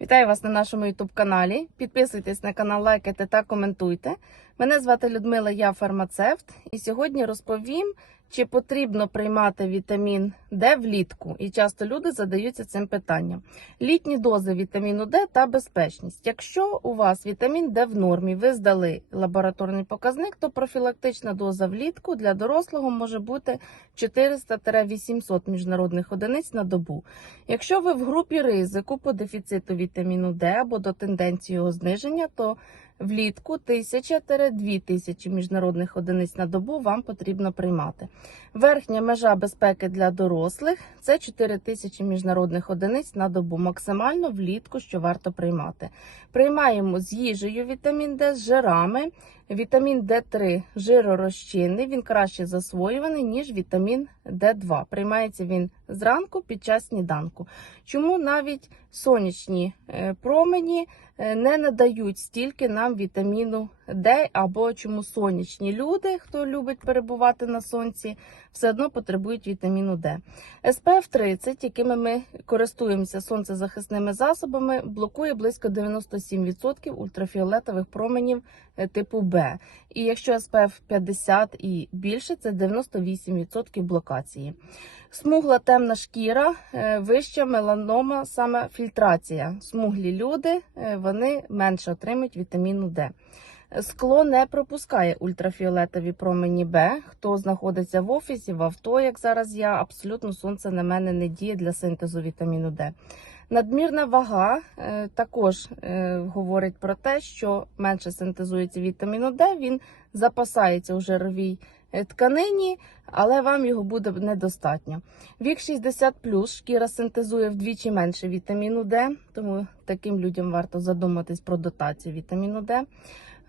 Вітаю вас на нашому youtube каналі. Підписуйтесь на канал, лайкайте та коментуйте. Мене звати Людмила, я фармацевт, і сьогодні розповім, чи потрібно приймати вітамін Д влітку. І часто люди задаються цим питанням. Літні дози вітаміну Д та безпечність. Якщо у вас вітамін Д в нормі, ви здали лабораторний показник, то профілактична доза влітку для дорослого може бути 400-800 міжнародних одиниць на добу. Якщо ви в групі ризику по дефіциту вітаміну Д або до тенденції його зниження, то влітку 1000-2000 міжнародних одиниць на добу вам потрібно приймати. Верхня межа безпеки для дорослих це 4000 міжнародних одиниць на добу. Максимально влітку, що варто приймати. Приймаємо з їжею вітамін Д, з жирами. Вітамін Д3 жиророзчинний, він краще засвоюваний, ніж вітамін Д2. Приймається він зранку під час сніданку. Чому навіть сонячні е, промені е, не надають стільки нам вітаміну Д, або чому сонячні люди, хто любить перебувати на сонці, все одно потребують вітаміну Д. SPF 30, якими ми користуємося сонцезахисними засобами, блокує близько 97% ультрафіолетових променів е, типу Б. І якщо SPF 50 і більше, це 98% блокації. Смугла темна шкіра, е, вища меланома, саме фільтрація. Смуглі люди е, вони менше отримують вітаміну Д. Скло не пропускає ультрафіолетові промені Б. Хто знаходиться в офісі, в авто, як зараз я, абсолютно сонце на мене не діє для синтезу вітаміну Д. Надмірна вага е, також е, говорить про те, що менше синтезується вітаміну Д, він запасається у жировій е, тканині, але вам його буде недостатньо. Вік 60 шкіра синтезує вдвічі менше вітаміну Д, тому таким людям варто задуматись про дотацію вітаміну Д.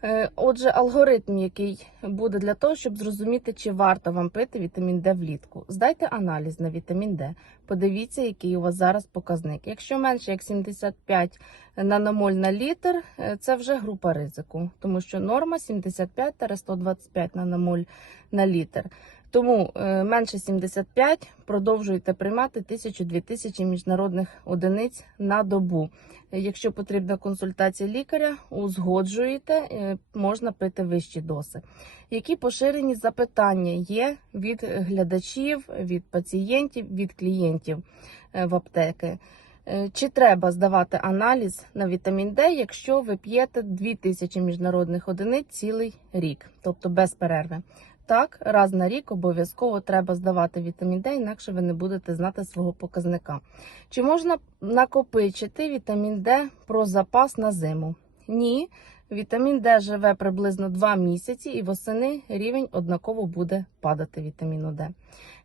Е, Отже, алгоритм, який буде для того, щоб зрозуміти, чи варто вам пити вітамін Д влітку. Здайте аналіз на вітамін Д. Подивіться, який у вас зараз показник. Якщо менше як 75 наномоль на літр, е, це вже група ризику, тому що норма 75-125 наномоль на літр. Тому е, менше 75 продовжуйте приймати 1000-2000 міжнародних одиниць на добу. Якщо потрібна консультація лікаря, узгоджуєте, е, можна пити вищі дози. Які поширені запитання є від глядачів, від пацієнтів, від клієнтів е, в аптеки? Чи треба здавати аналіз на вітамін Д, якщо ви п'єте 2000 міжнародних одиниць цілий рік, тобто без перерви? Так, раз на рік обов'язково треба здавати вітамін Д, інакше ви не будете знати свого показника. Чи можна накопичити вітамін Д про запас на зиму? Ні. Вітамін Д живе приблизно 2 місяці, і восени рівень однаково буде падати вітаміну Д.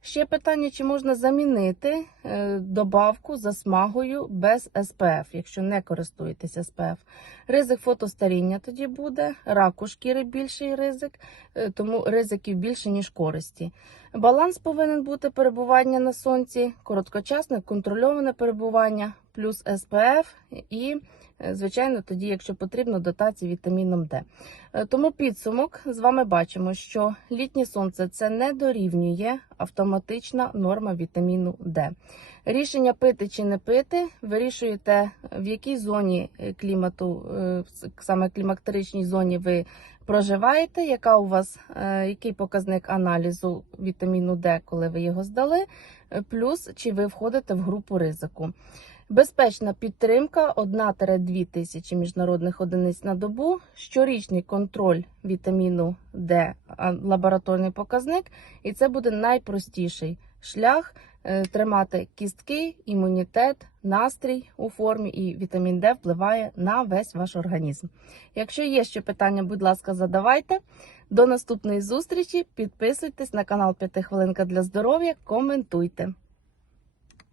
Ще питання: чи можна замінити е, добавку засмагою без СПФ, якщо не користуєтесь СПФ? Ризик фотостаріння тоді буде, раку шкіри більший ризик, е, тому ризиків більше, ніж користі. Баланс повинен бути перебування на сонці, короткочасне контрольоване перебування, плюс СПФ і, звичайно, тоді, якщо потрібно, дотації вітаміном Д. Е, Тому підсумок з вами бачимо, що літнє сонце це не дорівнює автоматична норма вітаміну Д. Рішення пити чи не пити вирішуєте, в якій зоні е, клімату, е, саме клімактеричній зоні ви проживаєте, яка у вас е, який показник аналізу вітаміну Д, коли ви його здали, е, плюс чи ви входите в групу ризику. Безпечна підтримка 1-2 тисячі міжнародних одиниць на добу, щорічний контроль вітаміну Д, лабораторний показник, і це буде найпростіший шлях е, тримати кістки, імунітет, настрій у формі, і вітамін Д впливає на весь ваш організм. Якщо є ще питання, будь ласка, задавайте. До наступної зустрічі. Підписуйтесь на канал П'ятихвилинка для здоров'я, коментуйте.